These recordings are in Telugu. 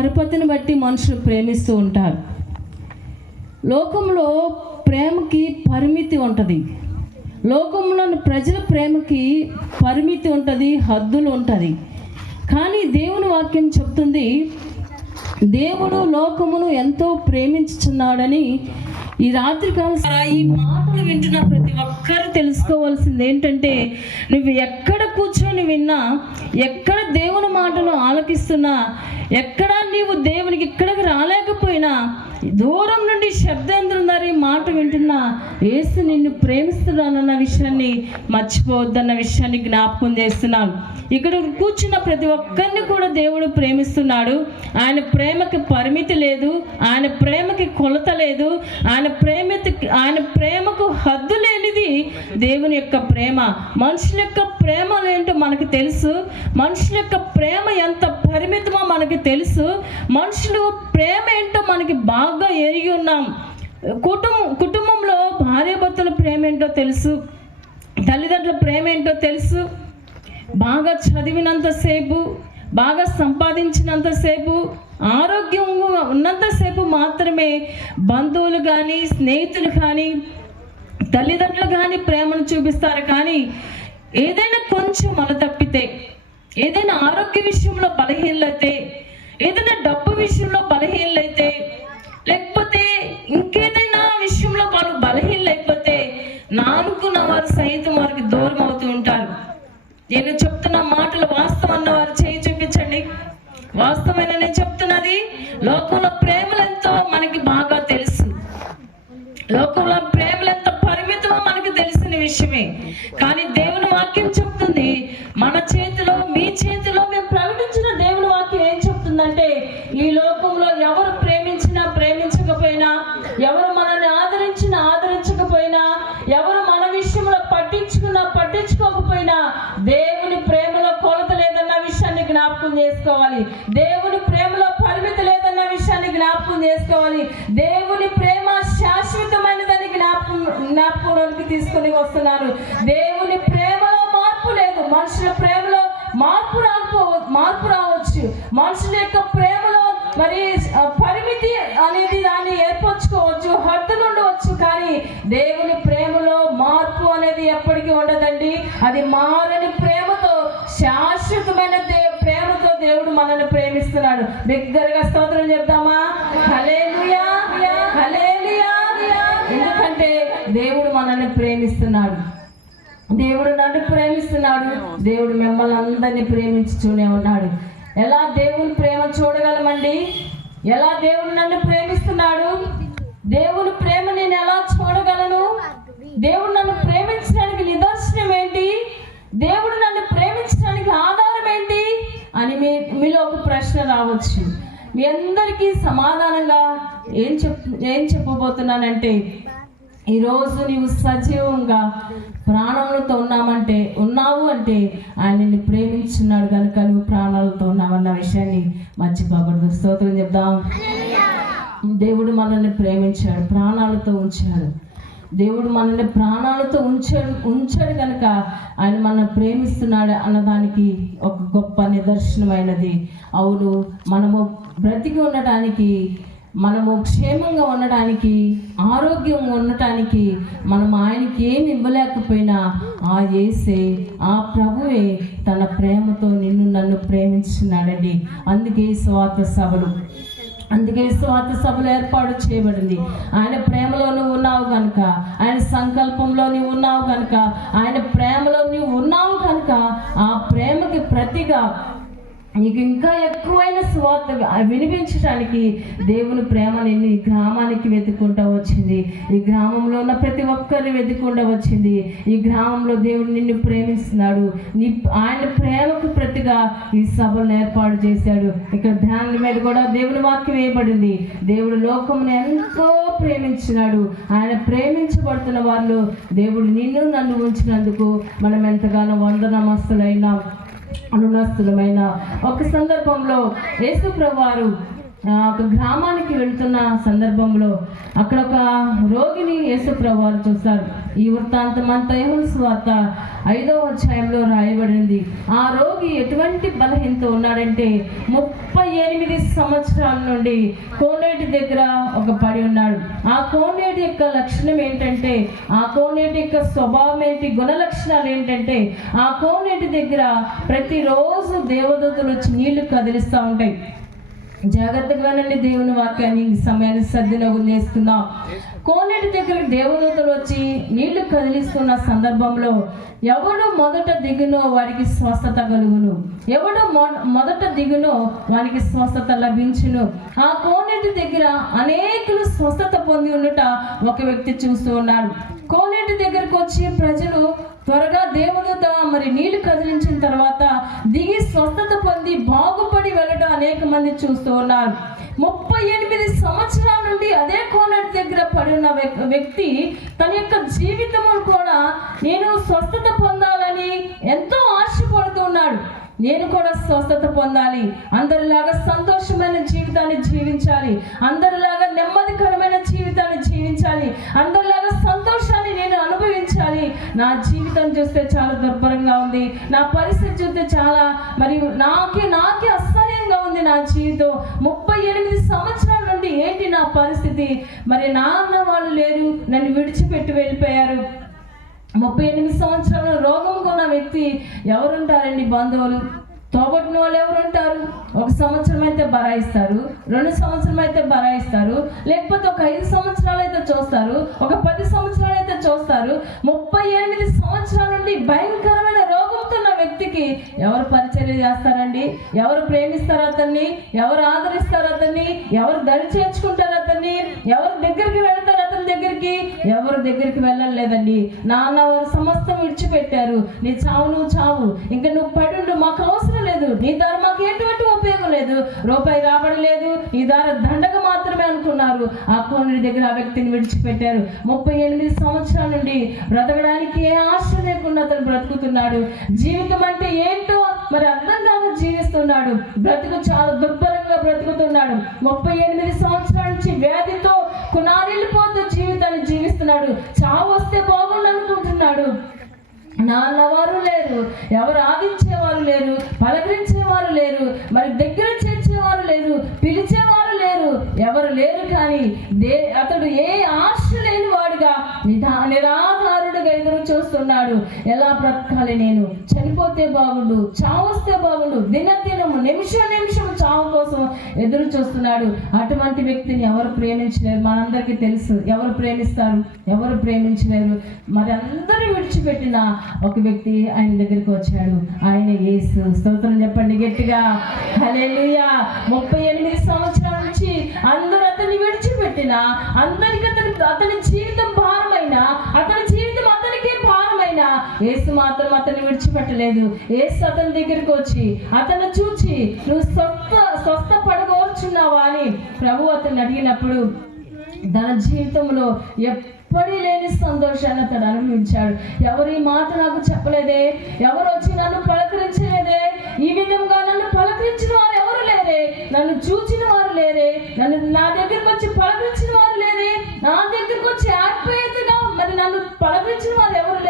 పరపతిని బట్టి మనుషులు ప్రేమిస్తూ ఉంటారు. లోకంలో ప్రేమకి పరిమితి ఉంటుంది. లోకంలోని ప్రజల ప్రేమకి పరిమితి ఉంటుంది హద్దులు ఉంటుంది. కానీ దేవుని వాక్యం చెప్తుంది దేవుడు లోకమును ఎంతో ప్రేమించుచున్నాడని ఈ రాత్రి రాత్రికాల ఈ మాటలు వింటున్న ప్రతి ఒక్కరు తెలుసుకోవాల్సింది ఏంటంటే నువ్వు ఎక్కడ కూర్చొని విన్నా ఎక్కడ దేవుని మాటలు ఆలకిస్తున్నా ఎక్కడ నీవు దేవునికి ఇక్కడికి రాలేకపోయినా దూరం నుండి శబ్దేంద్రం ఈ మాట వింటున్నా ఏసు నిన్ను ప్రేమిస్తున్నానన్న విషయాన్ని మర్చిపోవద్దన్న విషయాన్ని జ్ఞాపకం చేస్తున్నాను. ఇక్కడ కూర్చున్న ప్రతి ఒక్కరిని కూడా దేవుడు ప్రేమిస్తున్నాడు. ఆయన ప్రేమకి పరిమితి లేదు ఆయన ప్రేమకి కొలత లేదు ఆయన ప్రేమకి ఆయన ప్రేమకు హద్దు లేనిది దేవుని యొక్క ప్రేమ. మనుషుల యొక్క ప్రేమ ఏంటో మనకు తెలుసు. మనుషుల యొక్క ప్రేమ ఎంత పరిమితమో మనకి తెలుసు. మనుషులు ప్రేమ ఏంటో మనకి బాగా బాగా ఎరిగి ఉన్నాం. కుటుంబం కుటుంబంలో భార్యాభర్తల ప్రేమ ఏంటో తెలుసు తల్లిదండ్రుల ప్రేమ ఏంటో తెలుసు. బాగా చదివినంతసేపు బాగా సంపాదించినంతసేపు ఆరోగ్యంగా ఉన్నంతసేపు మాత్రమే బంధువులు కానీ స్నేహితులు కానీ తల్లిదండ్రులు కానీ ప్రేమను చూపిస్తారు. కానీ ఏదైనా కొంచెం మన తప్పితే ఏదైనా ఆరోగ్య విషయంలో బలహీనలైతే ఏదైనా డబ్బు విషయంలో బలహీనలైతే నానుకున్న వారు సైతం వారికి దూరం అవుతూ ఉంటారు. నేను చెప్తున్న మాటలు వాస్తవం అన్న వారు చేయి చూపించండి. వాస్తవమైన నేను చెప్తున్నది లోకంలో ప్రేమలు ఎంతో మనకి బాగా తెలుసు. లోకంలో ప్రేమలెంత పరిమితమో మనకి తెలిసిన విషయమే. మార్పు రాకపో మార్పు రావచ్చు. మనుషుల యొక్క ప్రేమలో మరి పరిమితి అనేది దాన్ని ఏర్పరచుకోవచ్చు హద్దులు ఉండవచ్చు. కానీ దేవుని ప్రేమలో మార్పు అనేది ఎప్పటికీ ఉండదండి. అది మారని ప్రేమతో శాశ్వతమైన దే ప్రేమతో దేవుడు మనల్ని ప్రేమిస్తున్నాడు. బిగ్గరగా స్తోత్రం చెప్తామా హల్లెలూయా. ఎందుకంటే దేవుడు మనల్ని ప్రేమిస్తున్నాడు. దేవుడు నన్ను ప్రేమిస్తున్నాడు. దేవుడు మిమ్మల్ని అందరినీ ప్రేమించుతూనే ఉన్నాడు. ఎలా దేవుని ప్రేమ చూడగలమండి? ఎలా దేవుడు నన్ను ప్రేమిస్తున్నాడు? దేవుని ప్రేమ నేను ఎలా చూడగలను? దేవుడు నన్ను ప్రేమించడానికి నిదర్శనం ఏంటి? దేవుడు నన్ను ప్రేమించడానికి ఆధారం ఏంటి? అని మీ మీలో ఒక ప్రశ్న రావచ్చు. మీ అందరికీ సమాధానంగా ఏం చెప్ ఏం చెప్పబోతున్నానంటే ఈరోజు నీవు సజీవంగా ప్రాణాలతో ఉన్నామంటే ఉన్నావు అంటే ఆయన నిన్ను ప్రేమించున్నాడు కనుక నువ్వు ప్రాణాలతో ఉన్నావన్న విషయాన్ని మర్చిపోకూడదు. స్తోత్రం చెప్దాం. దేవుడు మనల్ని ప్రేమించాడు ప్రాణాలతో ఉంచాడు. దేవుడు మనల్ని ప్రాణాలతో ఉంచాడు ఉంచాడు కనుక ఆయన మనల్ని ప్రేమిస్తున్నాడు అన్నదానికి ఒక గొప్ప నిదర్శనమైనది. అవును మనము బ్రతికి ఉండటానికి మనము క్షేమంగా ఉండటానికి ఆరోగ్యంగా ఉండటానికి మనం ఆయనకి ఏమి ఇవ్వలేకపోయినా ఆ ఏసే ఆ ప్రభువే తన ప్రేమతో నిన్ను నన్ను ప్రేమించినాడండి. అందుకే స్వార్థ సభలు. అందుకే స్వార్థ సభలు ఏర్పాటు చేయబడింది. ఆయన ప్రేమలో నువ్వు ఉన్నావు కనుక ఆయన సంకల్పంలో నువ్వు ఉన్నావు కనుక ఆయన ప్రేమలో నువ్వు ఉన్నావు కనుక ఆ ప్రేమకి ప్రతిగా నీకు ఇంకా ఎక్కువైన స్వార్థ వినిపించడానికి దేవుని ప్రేమ నిన్ను ఈ గ్రామానికి వెతుక్కుంటూ వచ్చింది. ఈ గ్రామంలో ఉన్న ప్రతి ఒక్కరిని వెతుక్కుంటూ వచ్చింది. ఈ గ్రామంలో దేవుడు నిన్ను ప్రేమిస్తున్నాడు. నీ ఆయన ప్రేమకు ప్రతిగా ఈ సభలను ఏర్పాటు చేశాడు. ఇక్కడ ధ్యానం మీద కూడా దేవుని వాక్యం వేయబడింది. దేవుడు లోకమును ఎంతో ప్రేమించినాడు. ఆయన ప్రేమించబడుతున్న వాళ్ళు దేవుడు నిన్ను నన్ను ఉంచినందుకు మనం ఎంతగానో వంద వందనమస్తులైనాం. అనునాస్తులమైన ఒక సందర్భంలో యేసుప్రభు వారు ఒక గ్రామానికి వెళ్తున్న సందర్భంలో అక్కడ ఒక రోగిని యేసుప్రభు వారు చూస్తారు ఈ వృత్తాంతం అంతా వార్త ఐదవ అధ్యాయంలో రాయబడింది. ఆ రోగి ఎటువంటి బలహీనత ఉన్నాడంటే ముప్పై ఎనిమిది సంవత్సరాల నుండి కోనేటి దగ్గర ఒక పడి ఉన్నాడు. ఆ కోనేటి యొక్క లక్షణం ఏంటంటే ఆ కోనేటి యొక్క స్వభావం ఏంటి గుణ లక్షణాలు ఏంటంటే ఆ కోనేటి దగ్గర ప్రతిరోజు దేవదూతలు వచ్చి నీళ్ళు కదిలిస్తూ ఉంటాయి. జాగ్రత్తగా నుండి దేవుని వాక్యాన్ని సమయాన్ని సర్దినగులు చేసుకుందాం. కోనేటి దగ్గరికి దేవదూతలు వచ్చి నీళ్ళు కదిలిస్తున్న సందర్భంలో ఎవడు మొదట దిగునో వాడికి స్వస్థత కలుగును. ఎవడు మొ- మొదట దిగునో వానికి స్వస్థత లభించును. ఆ కోనేటి దగ్గర అనేకులు స్వస్థత పొంది ఉండట ఒక వ్యక్తి చూస్తూ ఉన్నాడు. కోనేటి దగ్గరకు వచ్చి ప్రజలు త్వరగా దేవదూత మరి నీళ్ళు కదిలించిన తర్వాత దిగి స్వస్థత పొంది బాగుపడి వెళ్ళడం అనేక మంది చూస్తూ ఉన్నారు. ముప్పై ఎనిమిది సంవత్సరాల నుండి అదే కోనటి దగ్గర పడి ఉన్న వ్యక్- వ్యక్తి తన యొక్క జీవితము కూడా నేను స్వస్థత పొందాలని ఎంతో ఆశపడుతున్నాడు నేను కూడా స్వస్థత పొందాలి. అందరిలాగా సంతోషమైన జీవితాన్ని జీవించాలి. అందరిలాగా నెమ్మదికరమైన జీవితాన్ని జీవించాలి. అందరిలాగా సంతోషాన్ని నేను అనుభవించాలి. నా జీవితం చూస్తే చాలా దుర్భరంగా ఉంది. నా పరిస్థితి చూస్తే చాలా మరియు నాకే నాకే అసహ్యంగా ఉంది నా జీవితం. ముప్పై ఎనిమిది సంవత్సరాల నుండి ఏంటి నా పరిస్థితి? మరి నాన్న వాళ్ళు లేరు. నన్ను విడిచిపెట్టి వెళ్ళిపోయారు. ముప్పై ఎనిమిది సంవత్సరాల రోగంగా ఉన్న వ్యక్తి ఎవరుంటారండి బంధువులు? తోబట్టిన వాళ్ళు ఎవరుంటారు ఒక సంవత్సరం అయితే బరాయిస్తారు రెండు సంవత్సరం అయితే బరాయిస్తారు లేకపోతే ఒక ఐదు సంవత్సరాలు అయితే చూస్తారు ఒక పది సంవత్సరాలు అయితే చూస్తారు ముప్పై ఎనిమిది సంవత్సరాల నుండి భయంకరమైన రోగంతో ఉన్న వ్యక్తికి ఎవరు పరిచర్య చేస్తారండి? ఎవరు ప్రేమిస్తారు అతన్ని? ఎవరు ఆదరిస్తారు అతన్ని? ఎవరు దరి చేర్చుకుంటారు అతన్ని ఎవరి దగ్గరికి వెళ్తారు అతని దగ్గరికి? ఎవరి దగ్గరికి వెళ్ళలేదండి. నాన్న వారు సమస్తం విడిచిపెట్టారు. నీ చావు నువ్వు చావు. ఇంకా నువ్వు పడి మాకు అవసరం లేదు. నీ ద్వారా మాకు ఎటువంటి ఉపయోగం లేదు. రూపాయి రాబడలేదు. నీ ద్వారా దండగ మాత్రమే అనుకున్నారు. ఆ కోనుడి దగ్గర ఆ వ్యక్తిని విడిచిపెట్టారు. ముప్పై ఎనిమిది సంవత్సరాల నుండి బ్రతకడానికి ఏ ఆశ లేకుండా అతను బ్రతుకుతున్నాడు. జీవితం అంటే ఏంటో మరి అర్థం కాదు జీవితం జీవిస్తున్నాడు బ్రతుకు చాలా దుర్భరంగా బ్రతుకుతున్నాడు. ముప్పై ఎనిమిది సంవత్సరాల నుంచి వ్యాధితో కునారిల్లిపోతూ జీవితాన్ని జీవిస్తున్నాడు. చావు వస్తే బాగుండు అనుకుంటున్నాడు నాన్నవారు లేరు. ఎవరు ఆదించేవారు లేరు. పలకరించేవారు లేరు. మరి దగ్గర చేర్చేవారు లేరు. పిలిచేవారు లేరు. ఎవరు లేరు కానీ దే అతడు ఏ ఆశ లేని వాడుగా నిధా నిరాధార చూస్తున్నాడు ఎలా బ్రతకాలి నేను? చనిపోతే బాగుండు చావు వస్తే బాగుండు. దినదినము నిమిషం నిమిషం చావు కోసం ఎదురు చూస్తున్నాడు. అటువంటి వ్యక్తిని ఎవరు ప్రేమించలేరు? మనందరికీ తెలుసు. ఎవరు ప్రేమిస్తారు? ఎవరు ప్రేమించలేరు? మరి అందరూ విడిచిపెట్టిన ఒక వ్యక్తి ఆయన దగ్గరికి వచ్చాడు. ఆయన ఏసు స్తోత్రం చెప్పండి గట్టిగా. హలేలుయా ముప్పై ఎనిమిది సంవత్సరాల నుంచి అందరూ అతన్ని విడిచిపెట్టిన అందరికి అతని అతని జీవితం భారమైన అతని ఏసు మాత్రం అతన్ని విడిచిపెట్టలేదు. ఏసు అతని దగ్గరికి వచ్చి అతను చూచి నువ్వు స్వస్థ స్వస్థ పడగోర్చున్నావా? అని ప్రభు అతన్ని అడిగినప్పుడు తన జీవితంలో ఎప్పటి లేని సంతోషాన్ని అతడు అనుభవించాడు. ఎవరి మాట నాకు చెప్పలేదే? ఎవరు వచ్చి నన్ను పలకరించలేదే? ఈ విధంగా నన్ను పలకరించిన వారు ఎవరు లేరే? నన్ను చూచిన వారు లేరే? నన్ను నా దగ్గరకు వచ్చి పలకరించిన వారు లేరే? నా దగ్గరకు వచ్చి ఆత్మీయతగా మరి నన్ను పలకరించిన వారు ఎవరు లేరు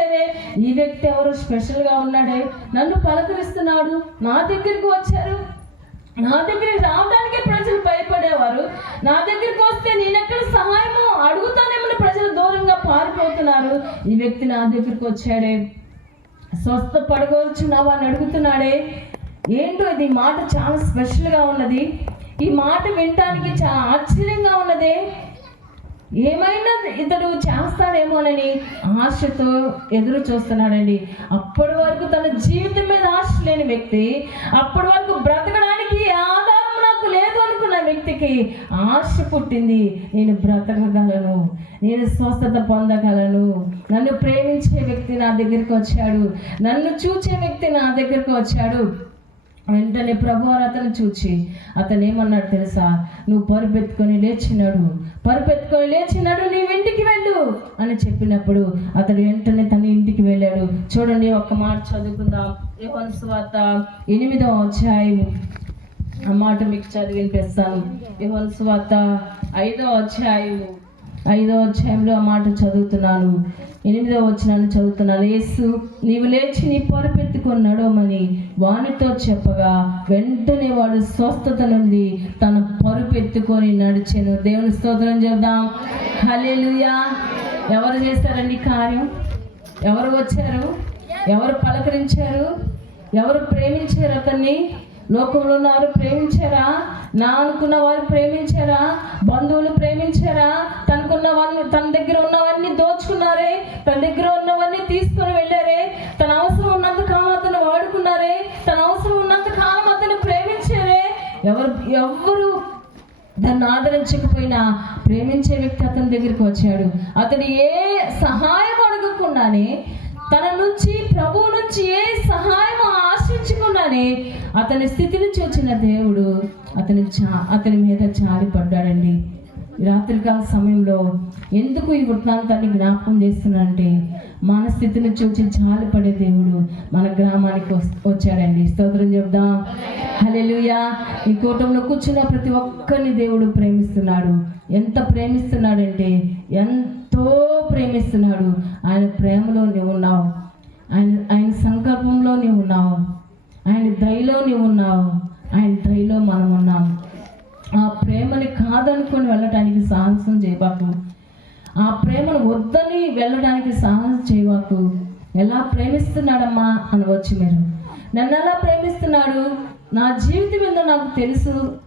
ఈ వ్యక్తి ఎవరు స్పెషల్గా ఉన్నాడే? నన్ను పలకరిస్తున్నాడు. నా దగ్గరికి వచ్చారు. నా దగ్గరికి రావడానికి ప్రజలు భయపడేవారు. నా దగ్గరికి వస్తే నేను ఎక్కడ సహాయము అడుగుతానేమని ప్రజలు దూరంగా పారిపోతున్నారు. ఈ వ్యక్తి నా దగ్గరికి వచ్చాడే. స్వస్థ పడగొచ్చున్నావా అని అడుగుతున్నాడే. ఏంటో ఇది? మాట చాలా స్పెషల్గా ఉన్నది. ఈ మాట వినటానికి చాలా ఆశ్చర్యంగా ఉన్నదే. ఏమైనా ఇతడు చేస్తాడేమోనని ఆశతో ఎదురు చూస్తున్నాడండి. అప్పటి వరకు తన జీవితం మీద ఆశ లేని వ్యక్తి అప్పటి వరకు బ్రతకడానికి ఆధారం నాకు లేదు అనుకున్న వ్యక్తికి ఆశ పుట్టింది. నేను బ్రతకగలను నేను స్వస్థత పొందగలను. నన్ను ప్రేమించే వ్యక్తి నా దగ్గరికి వచ్చాడు. నన్ను చూచే వ్యక్తి నా దగ్గరికి వచ్చాడు. వెంటనే ప్రభు అతను చూచి అతను ఏమన్నాడు తెలుసా? నువ్వు పరుపెత్తుకొని లేచినాడు పరుపెత్తుకొని లేచినాడు నీవు ఇంటికి వెళ్ళు అని చెప్పినప్పుడు అతడు వెంటనే తన ఇంటికి వెళ్ళాడు. చూడండి ఒక్క మాట చదువుకుందాం. యోహాను సువార్త ఎనిమిదవ అధ్యాయం. ఆ మాట మీకు చదివి వినిపిస్తాను యోహాను ఐదో అధ్యాయము ఐదో అధ్యాయంలో ఆ మాట చదువుతున్నాను. ఎనిమిదో వచ్చినాను చదువుతున్నాను. యేసు నీవు లేచి నీ పొరపెత్తుకొని నడవమని వానితో చెప్పగా వెంటనే వాడు స్వస్థత నుండి తన పరుపెత్తుకొని నడిచాను. దేవుని స్తోత్రం చేద్దాం. హలేలుయా ఎవరు చేశారండి కార్యం? ఎవరు వచ్చారు? ఎవరు పలకరించారు? ఎవరు ప్రేమించారు అతన్ని? లోకంలో ఉన్నారు ప్రేమించారా? నా అనుకున్న వారు ప్రేమించారా? బంధువులు ప్రేమించారా? తనకున్న వారిని తన దగ్గర ఉన్నవన్నీ దోచుకున్నారే? తన దగ్గర ఉన్నవన్నీ తీసుకొని వెళ్ళారే? తన అవసరం ఉన్నంత కాలం అతను వాడుకున్నారే? తన అవసరం ఉన్నంత కాలం అతను ప్రేమించారే? ఎవరు ఎవరు దాన్ని ఆదరించకపోయినా ప్రేమించే వ్యక్తి అతని దగ్గరికి వచ్చాడు. అతడు ఏ సహాయం అడగకుండానే తన నుంచి ప్రభువు నుంచి ఏ సహాయం ఆశించకుండానే అతని స్థితిని చూచిన దేవుడు అతని చా అతని మీద జాలి పడ్డాడండి ఈ రాత్రికాల సమయంలో ఎందుకు ఈ వృత్తాంతాన్ని జ్ఞాపకం చేస్తున్నానంటే మన స్థితిని చూసి జాలిపడే దేవుడు మన గ్రామానికి వస్- వచ్చాడండి. స్తోత్రం చెప్దాం. హలెలుయా ఈ కూటంలో కూర్చున్న ప్రతి ఒక్కరిని దేవుడు ప్రేమిస్తున్నాడు. ఎంత ప్రేమిస్తున్నాడంటే ఎంతో ప్రేమిస్తున్నాడు. ఆయన ప్రేమలో నీవు ఉన్నావు. ఆయన ఆయన సంకల్పంలో నీవు ఉన్నావు. ఆయన దయలో నీవు ఉన్నావు. ఆయన దయలో మనం ఉన్నాం ఆ ప్రేమని కాదనుకొని వెళ్ళటానికి సాహసం చేయబాకు. ఆ ప్రేమను వద్దని వెళ్ళడానికి సాహసం చేయబాకు. ఎలా ప్రేమిస్తున్నాడమ్మా అనవచ్చు మీరు. నన్ను ఎలా ప్రేమిస్తున్నాడు? నా జీవితం ఏందో నాకు తెలుసు.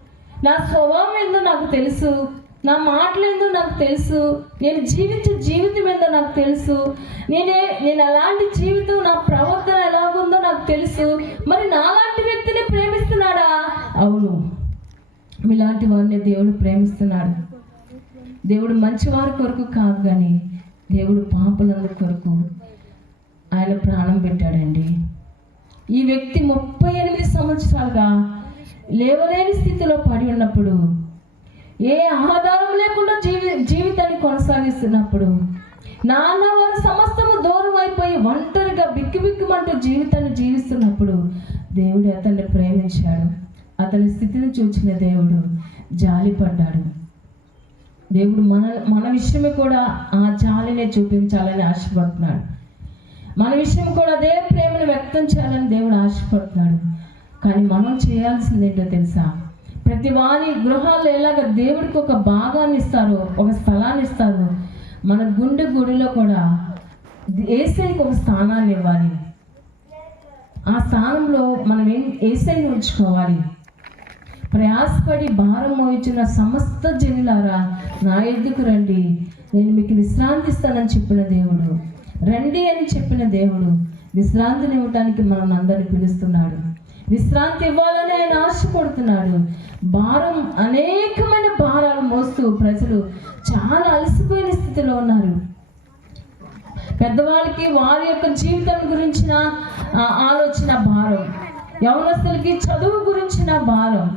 నా స్వభావం ఏందో నాకు తెలుసు. నా మాటలేందో నాకు తెలుసు. నేను జీవించే జీవితం ఏందో నాకు తెలుసు. నేనే నేను ఎలాంటి జీవితం నా ప్రవర్తన ఎలాగుందో నాకు తెలుసు. మరి నాలాంటి వ్యక్తిని ప్రేమిస్తున్నాడా? అవును. మీలాంటి వారిని దేవుడు ప్రేమిస్తున్నాడు. దేవుడు మంచివారి కొరకు కాదు కానీ దేవుడు పాపులందరి కొరకు ఆయన ప్రాణం పెట్టాడండి. ఈ వ్యక్తి ముప్పై ఎనిమిది సంవత్సరాలుగా లేవలేని స్థితిలో పడి ఉన్నప్పుడు ఏ ఆధారం లేకుండా జీవి జీవితాన్ని కొనసాగిస్తున్నప్పుడు నాన్న వారు సమస్తము దూరం అయిపోయి ఒంటరిగా బిక్కు బిక్కుమంటూ జీవితాన్ని జీవిస్తున్నప్పుడు దేవుడు అతన్ని ప్రేమించాడు. అతని స్థితిని చూచిన దేవుడు జాలిపడ్డాడు. దేవుడు మన మన విషయమే కూడా ఆ జాలినే చూపించాలని ఆశపడుతున్నాడు. మన విషయం కూడా అదే ప్రేమను వ్యక్తం చేయాలని దేవుడు ఆశపడుతున్నాడు. కానీ మనం చేయాల్సింది ఏంటో తెలుసా? ప్రతి వారి గృహాల్లో ఎలాగ దేవుడికి ఒక భాగాన్ని ఇస్తారో ఒక స్థలాన్ని ఇస్తారో మన గుండె గుడిలో కూడా ఏసైకి ఒక స్థానాన్ని ఇవ్వాలి. ఆ స్థానంలో మనం ఏం ఏసైని ఉంచుకోవాలి? ప్రయాసపడి భారం మోయించిన సమస్త జనులారా నా ఎద్దుకు రండి. నేను మీకు విశ్రాంతి ఇస్తానని చెప్పిన దేవుడు. రండి అని చెప్పిన దేవుడు విశ్రాంతిని ఇవ్వటానికి మనం అందరిని పిలుస్తున్నాడు. విశ్రాంతి ఇవ్వాలని ఆయన ఆశపడుతున్నాడు భారం అనేకమైన భారాలు మోస్తూ ప్రజలు చాలా అలసిపోయిన స్థితిలో ఉన్నారు. పెద్దవాళ్ళకి వారి యొక్క జీవితం గురించిన ఆలోచన భారం. యవనస్తులకి చదువు గురించిన భారం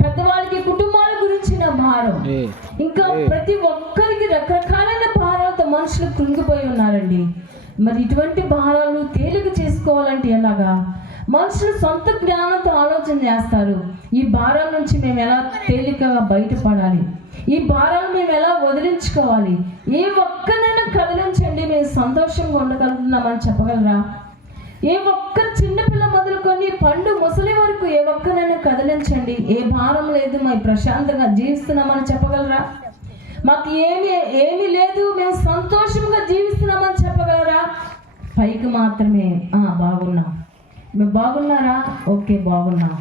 పెద్దవాళ్ళకి కుటుంబాల గురించిన భారం ఇంకా ప్రతి ఒక్కరికి రకరకాలైన భారాలతో మనుషులు కృంగిపోయి ఉన్నారండి. మరి ఇటువంటి భారాలు తేలిక చేసుకోవాలంటే ఎలాగా? మనుషులు సొంత జ్ఞానంతో ఆలోచన చేస్తారు. ఈ భారాల నుంచి మేము ఎలా తేలికగా బయటపడాలి? ఈ భారాలు మేము ఎలా వదిలించుకోవాలి? ఏ ఒక్కనైనా కదిలించండి మేము సంతోషంగా ఉండగలుగుతున్నామని చెప్పగలరా? ఏ ఒక్క చిన్నపిల్ల మొదలుకొని పండు ముసలి వరకు ఏ ఒక్కనైనా కదిలించండి. ఏ భారం లేదు మేము ప్రశాంతంగా జీవిస్తున్నామని చెప్పగలరా? మాకు ఏమి ఏమీ లేదు మేము సంతోషంగా జీవిస్తున్నామని చెప్పగలరా? పైకి మాత్రమే బాగున్నాం. మేము బాగున్నారా? ఓకే బాగున్నాం.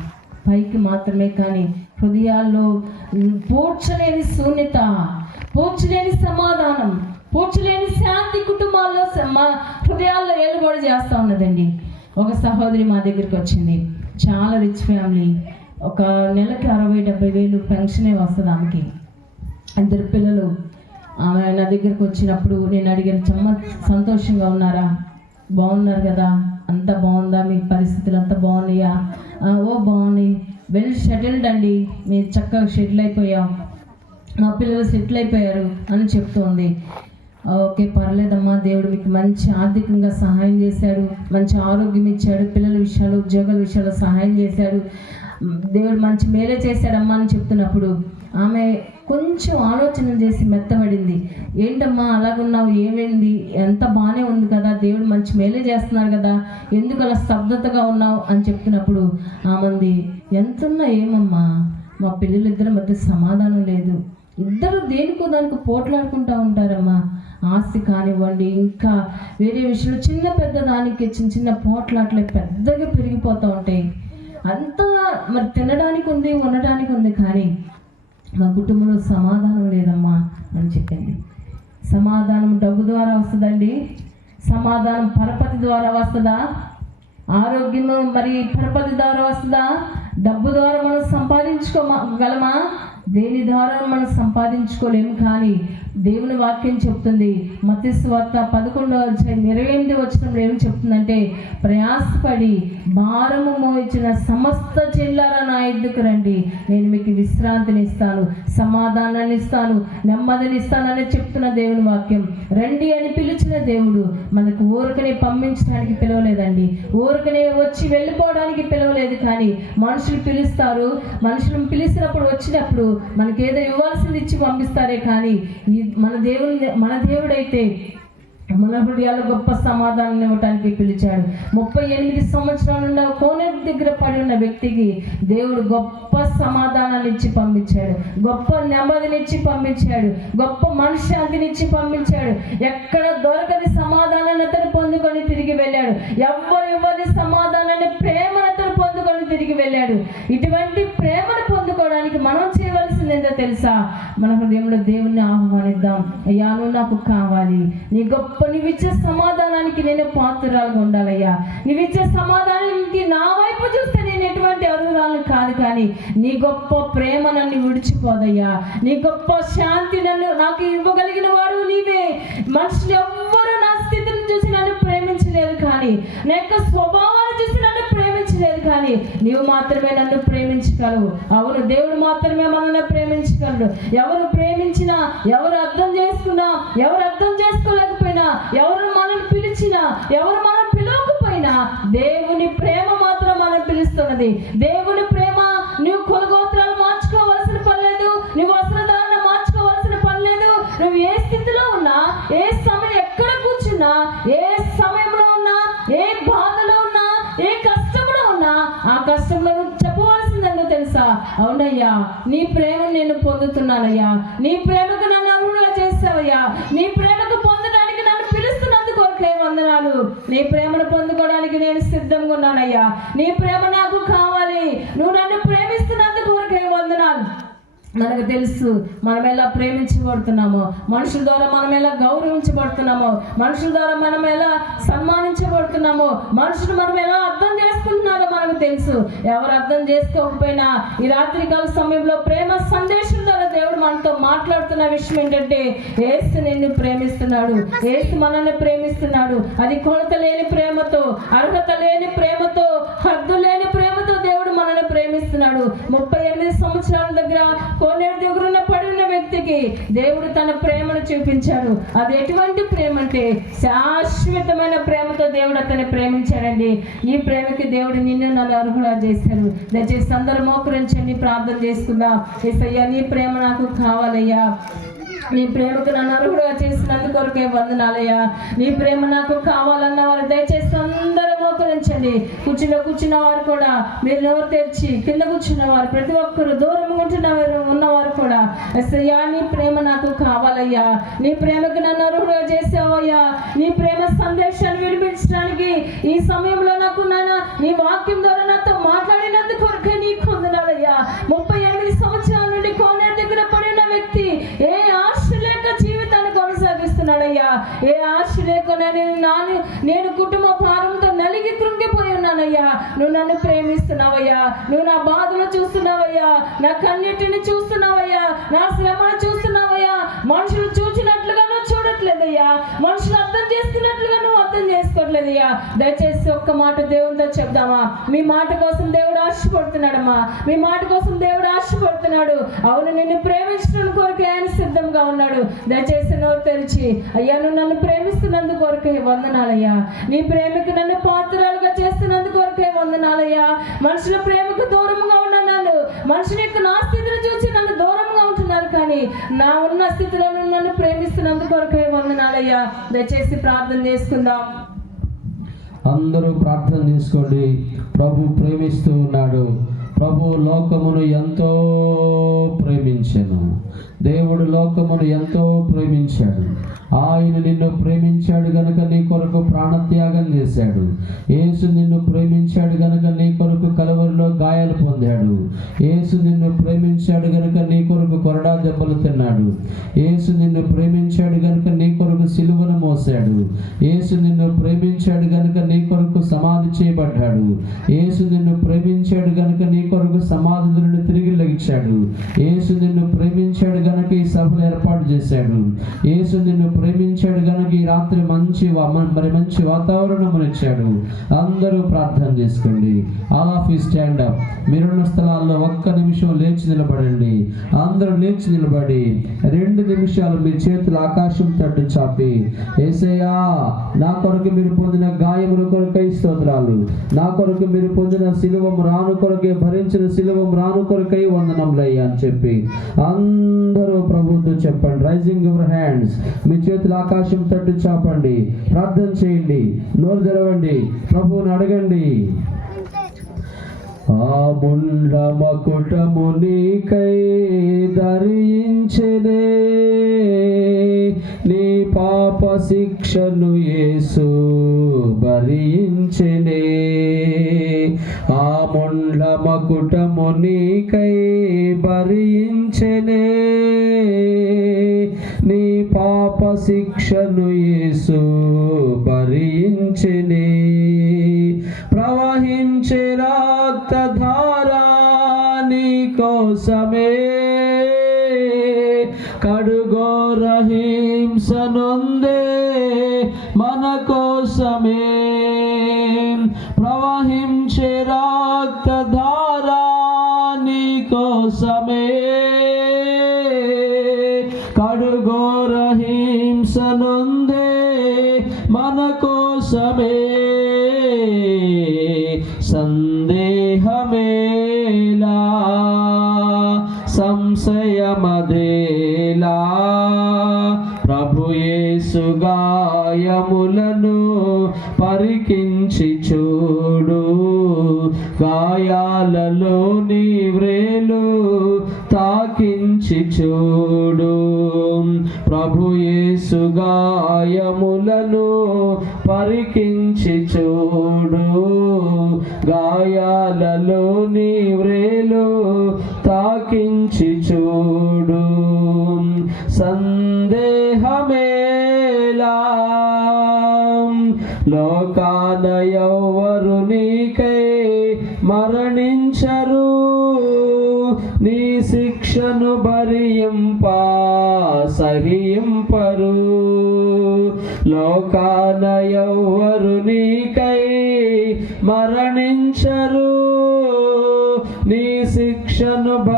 పైకి మాత్రమే కానీ హృదయాల్లో పూడ్చలేని శూన్యత పూడ్చలేని సమాధానం పూడ్చలేని శాంతి కుటుంబాల్లో మా హృదయాల్లో ఏలుబడి చేస్తూ ఉన్నదండి. ఒక సహోదరి మా దగ్గరికి వచ్చింది. చాలా రిచ్ ఫ్యామిలీ ఒక నెలకి అరవై డెబ్బై వేలు పెన్షనే వస్తుంది ఆమెకి. ఇద్దరు పిల్లలు. ఆమె నా దగ్గరికి వచ్చినప్పుడు నేను అడిగాను చమ్మ సంతోషంగా ఉన్నారా? బాగున్నారు కదా? అంత బాగుందా? మీ పరిస్థితులు అంతా బాగున్నాయా? ఓ బాగున్నాయి. వెల్ షెటిల్డ్ అండి. మేము చక్కగా షెటిల్ అయిపోయాం. మా పిల్లలు సెటిల్ అయిపోయారు అని చెప్తోంది. ఓకే పర్లేదమ్మా దేవుడు మీకు మంచి ఆర్థికంగా సహాయం చేశాడు మంచి ఆరోగ్యం ఇచ్చాడు పిల్లల విషయాలు ఉద్యోగాల విషయాల్లో సహాయం చేశాడు. దేవుడు మంచి మేలే చేశాడమ్మా అని చెప్తున్నప్పుడు ఆమె కొంచెం ఆలోచన చేసి మెత్తబడింది. ఏంటమ్మా అలాగున్నావు? ఏమైంది? ఎంత బాగానే ఉంది కదా? దేవుడు మంచి మేలే చేస్తున్నారు కదా? ఎందుకు అలా స్తబ్దతగా ఉన్నావు? అని చెప్తున్నప్పుడు ఆమంది ఎంతున్నా ఏమమ్మా? మా పిల్లలిద్దరి మధ్య సమాధానం లేదు. ఇద్దరు దేనికో దానికి పోట్లాడుకుంటూ ఉంటారమ్మా. ఆస్తి కానివ్వండి ఇంకా వేరే విషయంలో చిన్న పెద్ద దానికి చిన్న చిన్న పోట్లాట్లే పెద్దగా పెరిగిపోతూ ఉంటాయి. అంతా మరి తినడానికి ఉంది ఉండడానికి ఉంది కానీ మా కుటుంబంలో సమాధానం లేదమ్మా అని చెప్పింది. సమాధానం డబ్బు ద్వారా వస్తుందండి. సమాధానం పరపతి ద్వారా వస్తుందా? ఆరోగ్యం మరి పరపతి ద్వారా వస్తుందా? డబ్బు ద్వారా మనం సంపాదించుకోగలమా దేని ద్వారా మనం సంపాదించుకోలేము కానీ దేవుని వాక్యం చెప్తుంది. మతిస్వార్త పదకొండవ అధ్యాయం ఇరవై ఎనిమిది వచ్చినప్పుడు ఏం చెప్తుందంటే ప్రయాసపడి భారము మోయించిన సమస్త జిల్లాల నా ఎద్దుకు రండి. నేను మీకు విశ్రాంతిని ఇస్తాను సమాధానాన్ని ఇస్తాను నెమ్మదిని ఇస్తానని చెప్తున్న దేవుని వాక్యం. రండి అని పిలిచిన దేవుడు మనకు ఊరకనే పంపించడానికి పిలవలేదండి. ఊరకనే వచ్చి వెళ్ళిపోవడానికి పిలవలేదు కానీ మనుషులు పిలుస్తారు. మనుషులను పిలిచినప్పుడు వచ్చినప్పుడు మనకి ఏదో ఇవ్వాల్సింది ఇచ్చి పంపిస్తారే కానీ ఈ మన దేవుని మన దేవుడైతే మన హృదయాలు గొప్ప సమాధానం ఇవ్వటానికి పిలిచాడు. ముప్పై ఎనిమిది సంవత్సరాల నుండి ఆ దగ్గర పడి ఉన్న వ్యక్తికి దేవుడు గొప్ప సమాధానాన్ని ఇచ్చి పంపించాడు. గొప్ప నెమ్మదినిచ్చి పంపించాడు. గొప్ప మనశ్శాంతినిచ్చి పంపించాడు. ఎక్కడ దొరకని సమాధానాన్ని అతను పొందుకొని తిరిగి వెళ్ళాడు. ఎవరు ఇవ్వని సమాధానాన్ని ప్రేమను అతను పొందుకొని తిరిగి వెళ్ళాడు. ఇటువంటి ప్రేమను పొందుకోవడానికి మనం చేస్తుంది ఏంటో తెలుసా? మన హృదయంలో దేవుణ్ణి ఆహ్వానిద్దాం. అయ్యా నువ్వు నాకు కావాలి. నీ గొప్ప నీవిచ్చే సమాధానానికి నేను పాత్రరాలుగా ఉండాలయ్యా. నువ్విచ్చే సమాధానానికి నా వైపు చూస్తే నేను ఎటువంటి అరువురాలు కాదు కానీ నీ గొప్ప ప్రేమ నన్ను విడిచిపోదయ్యా. నీ గొప్ప శాంతి నన్ను నాకు ఇవ్వగలిగిన వాడు నీవే. మనుషులు ఎవ్వరూ నా స్థితిని చూసి నన్ను ప్రేమించలేదు కానీ నా యొక్క స్వభావాన్ని చూసి నన్ను ప్రేమించలేదు కానీ నీవు మాత్రమే నన్ను ప్రేమించగలవు. అవును దేవుడు మాత్రమే మనల్ని ప్రేమించగలడు. ఎవరు ప్రేమించినా ఎవరు అర్థం చేసుకున్నా ఎవరు అర్థం చేసుకోలేకపోయినా ఎవరు మనల్ని పిలిచినా ఎవరు మనం పిలవకపోయినా దేవుని ప్రేమ మాత్రం మనం పిలుస్తున్నది. దేవుని నీ ప్రేమ నేను పొందుతున్నానయ్యా. నీ ప్రేమకు నన్ను అరుణులు చేస్తావయ్యా. నీ ప్రేమకు పొందడానికి నన్ను పిలుస్తున్నందుకు ఒకే వందనాలు. నీ ప్రేమను పొందుకోవడానికి నేను సిద్ధంగా ఉన్నానయ్యా. నీ ప్రేమ నాకు కావాలి. నువ్వు నన్ను ప్రేమిస్తున్నందుకు మనకు తెలుసు మనం ఎలా ప్రేమించబడుతున్నామో మనుషుల ద్వారా మనం ఎలా గౌరవించబడుతున్నామో మనుషుల ద్వారా మనం ఎలా సన్మానించబడుతున్నామో మనుషులు మనం ఎలా అర్థం చేసుకుంటున్నారో మనకు తెలుసు. ఎవరు అర్థం చేసుకోకపోయినా ఈ రాత్రికాల సమయంలో ప్రేమ సందేశం ద్వారా దేవుడు మనతో మాట్లాడుతున్న విషయం ఏంటంటే ఏసు నిన్ను ప్రేమిస్తున్నాడు. ఏసు మనల్ని ప్రేమిస్తున్నాడు. అది కొలత లేని ప్రేమతో అర్హత లేని ప్రేమతో హద్దు లేని ప్రేమతో మనల్ని ప్రేమిస్తున్నాడు. ముప్పై ఎనిమిది సంవత్సరాల దగ్గర కోనేరు దగ్గర ఉన్న పడి ఉన్న వ్యక్తికి దేవుడు తన ప్రేమను చూపించాడు. అది ఎటువంటి ప్రేమ అంటే శాశ్వతమైన ప్రేమతో దేవుడు అతన్ని ప్రేమించాడండి. ఈ ప్రేమకి దేవుడు నిన్ను నన్ను అర్హులా చేశారు దయచేసి అందరూ మోకరించండి ప్రార్థన చేసుకుందాం. ఏసయ్యా నీ ప్రేమ నాకు కావాలయ్యా. నీ ప్రేమకు నన్ను అర్హుడుగా చేసినందుకు కొరకే వందనాలయ్యా. నీ ప్రేమ నాకు కావాలన్న వారు దయచేసి అందరూ కూర్చున్న కూర్చున్న వారు కూడా మీరు నోరు తెరిచి కింద కూర్చున్న వారు ప్రతి ఒక్కరు దూరం ఉంటున్న ఉన్నవారు కూడా ఎస్ఐయా నీ ప్రేమ నాకు కావాలయ్యా. నీ ప్రేమకు నన్ను అర్హుడుగా చేసావయ్యా. నీ ప్రేమ సందేశాన్ని వినిపించడానికి ఈ సమయంలో నాకు నాన్న నీ వాక్యం ద్వారా నాతో మాట్లాడినందుకు నీకు వందనాలయ్యా. ముప్పై ఎనిమిది సంవత్సరాల నుండి కోనేరు దగ్గర పడిన వ్యక్తి ఏ ఆశ లేక జీవితాన్ని కొనసాగిస్తున్నాడయ్యా. ఏ ఆశ లేకుండా నేను నాను నేను కుటుంబ కృంగిపోయి నువ్వు నన్ను ప్రేమిస్తున్నావయ్యా. నువ్వు నా బాధలు చూస్తున్నావయ్యా. నా కన్నిటిని చూస్తున్నావయ్యా. నా శ్రమను చూస్తున్నావయ్యా. మనుషులు చూచినట్లుగా నువ్వు చూడట్లేదయ్యా. మనుషులు అర్థం చేసుకున్నట్లుగా నువ్వు అర్థం చేసుకోవట్లేదయ్యా. దయచేసి ఒక్క మాట దేవునితో చెప్దామా? మీ మాట కోసం దేవుడు ఆశపడుతున్నాడమ్మా. మీ మాట కోసం దేవుడు ఆశపడుతున్నాడు. అవును నిన్ను ప్రేమించడం కొరకే ఆయన సిద్ధంగా ఉన్నాడు. దయచేసి నోరు తెరిచి అయ్యా నువ్వు నన్ను ప్రేమిస్తున్నందుకు కొరకే వందనాలయ్యా. నీ ప్రేమకు నన్ను పాత్రలుగా చేస్తున్నందుకు కొరకే వందనాలయ్యా మనుషుల ప్రేమకు దూరంగా ఉన్న నన్ను యొక్క నా స్థితిని చూసి నన్ను దూరంగా ఉంటున్నారు కానీ నా ఉన్న స్థితిలో నన్ను ప్రేమిస్తున్నందుకు కొరకే వందనాలయ్యా దయచేసి ప్రార్థన చేసుకుందాం. అందరూ ప్రార్థన చేసుకోండి. ప్రభు ప్రేమిస్తూ ఉన్నాడు. ప్రభు లోకమును ఎంతో ప్రేమించను. దేవుడు లోకమును ఎంతో ప్రేమించాడు. ఆయన నిన్ను ప్రేమించాడు గనుక నీ కొరకు ప్రాణత్యాగం చేశాడు. యేసు నిన్ను ప్రేమించాడు గనుక నీ కొరకు కలవరిలో గాయాలు పొందాడు. యేసు నిన్ను ప్రేమించాడు గనుక నీ కొరకు కొరడా దెబ్బలు తిన్నాడు. యేసు నిన్ను ప్రేమించాడు గనుక నీ కొరకు సిలువను మోసాడు యేసు నిన్ను ప్రేమించాడు గనుక నీ కొరకు సమాధి చేయబడ్డాడు. యేసు నిన్ను ప్రేమించాడు గనుక నీ కొరకు సమాధి నుండి తిరిగి లెగిచాడు యేసు నిన్ను ప్రేమించాడు గనక ఈ సభలు ఏర్పాటు చేశాడు. యేసు నిన్ను ప్రేమించాడు గనక ఈ రాత్రి మంచి మరి మంచి వాతావరణం ఇచ్చాడు. అందరూ ప్రార్థన చేసుకోండి. All of you stand up. మీరున్న స్థలాల్లో ఒక్క నిమిషం లేచి నిలబడండి. అందరూ లేచి నిలబడి రెండు నిమిషాలు మీ చేతులు ఆకాశం తట్టు చాపి ఏసయ్యా నా కొరకు మీరు పొందిన గాయముల కొరకై స్తోత్రాలు. నా కొరకు మీరు పొందిన శిలువం రాను కొరకే భరించిన శిలువం రాను కొరకై వందనములయ్యా అని చెప్పి అందరూ ప్రభుతో చెప్పండి. రైజింగ్ యువర్ హ్యాండ్స్ మీ చేతులు ఆకాశం తట్టు చాపండి. ప్రార్థన చేయండి. నోరు తెరవండి. ప్రభువుని అడగండి. ఆ ముండ మకుటము నీకై ధరించనే. నీ పాప శిక్షను యేసు భరించనే. ఆ ముండ మకుటము నీకై భరించనే. పాప శిక్షను యేసు భరించనే ప్రవహించే రక్తధారా నీ కోసమే. కడుగో రహింసనుందే మన కోసమే. ప్రవహించే రా చూడు. ప్రభుయేసు గాయములను పరికించి చూడు. గాయాలలోని వ్రేలు తాకించి చూడు. సందేహమే శిక్షను భరింప సహింపరు. లోకాన ఎవ్వరు నీకై మరణించరు. నీ శిక్షను భ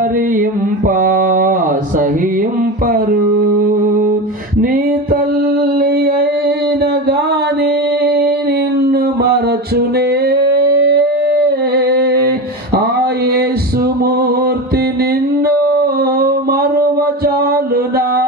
জালনা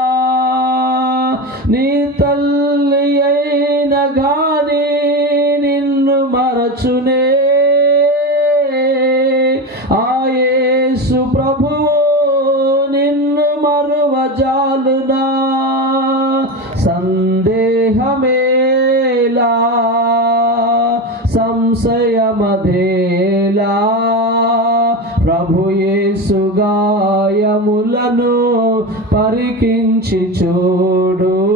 పరికించి చూడు.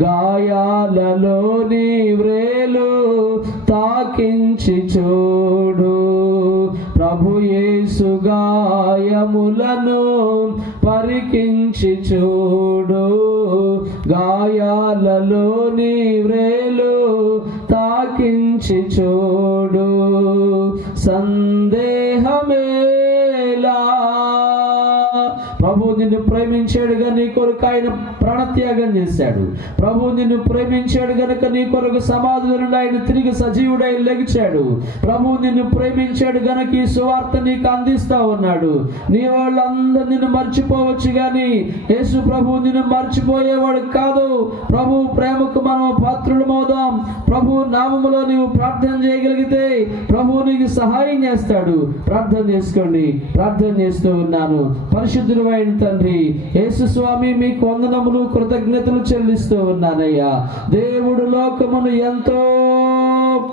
గాయాలలోని వ్రేలు తాకించి చూడు. ప్రభుయేసు గాయములను పరికించి చూడు. గాయాలలోని వ్రేలు తాకించి చూడు. సందేహమే ప్రాణత్యాగం చేశాడు. ప్రభు నిన్ను ప్రేమించాడు గనుక నీ కొరకు సమాధుల నుండి ఆయన తిరిగి సజీవుడై లెగిచాడు. ప్రభు నిన్ను ప్రేమించాడు గనుక ఈ సువార్త నీకు అందిస్తా ఉన్నాడు. నీ వాళ్ళందరూ నిన్ను మర్చిపోవచ్చు కానీ యేసు ప్రభు నిన్ను మర్చిపోయేవాడు కాదు. ప్రభు ప్రేమకు మనం పాత్రులమవుదాం ప్రభు నామములో నీవు ప్రార్థన చేయగలిగితే ప్రభు నీకు సహాయం చేస్తాడు. ప్రార్థన చేసుకోండి. ప్రార్థన చేస్తూ ఉన్నాను. పరిశుద్ధుడు అయిన తండ్రి యేసు స్వామి మీకు వందనములు కృతజ్ఞతలు చెల్లిస్తూ ఉన్నానయ్యా. దేవుడు లోకమును ఎంతో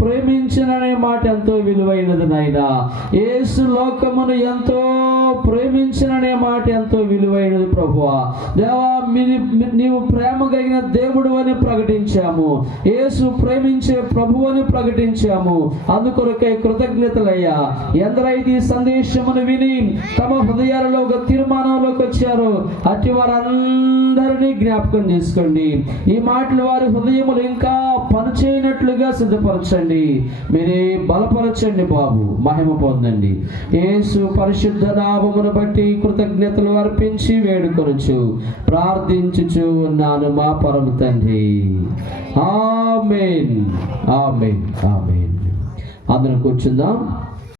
ప్రేమించిననే మాట ఎంతో విలువైనది నాయనా. యేసు లోకమును ఎంతో ప్రేమించిననే మాట ఎంతో విలువైనది ప్రభువా. దేవా నీవు ప్రేమ కలిగిన దేవుడు అని ప్రకటించాము. యేసు ప్రేమించే ప్రభు అని ప్రకటించాము. అందుకొరకై కృతజ్ఞతలయ్యా. ఎందరైతే ఈ సందేశమును విని తమ హృదయాలలో ఒక తీర్మానంలోకి వచ్చారో అట్టి వారందరినీ జ్ఞాపకం చేసుకోండి. ఈ మాటలు వారి హృదయములు ఇంకా పనిచేయనట్లుగా సిద్ధపరచండి. మీరే బలపరచండి బాబు. మహిమ పొందండి. యేసు పరిశుద్ధ నామమును బట్టి కృతజ్ఞతలు అర్పించి వేడుకొనుచు ప్రార్థించుచు ఉన్నాను మా పరమ తండ్రి. ఆమెన్. ఆమెన్. ఆమెన్. అందరం కూర్చుందాం.